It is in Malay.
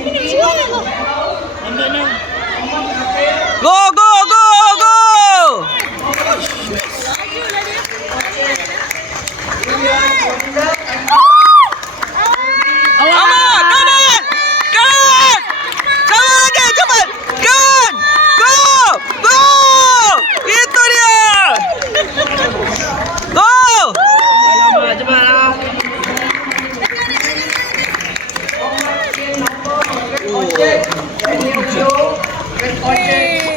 Go, go, go, go! Come on, come on! Come on! Come on again, come on! Come on! Go! Go! Itu dia! Go! Cepat lah. Ojek, video, ojek,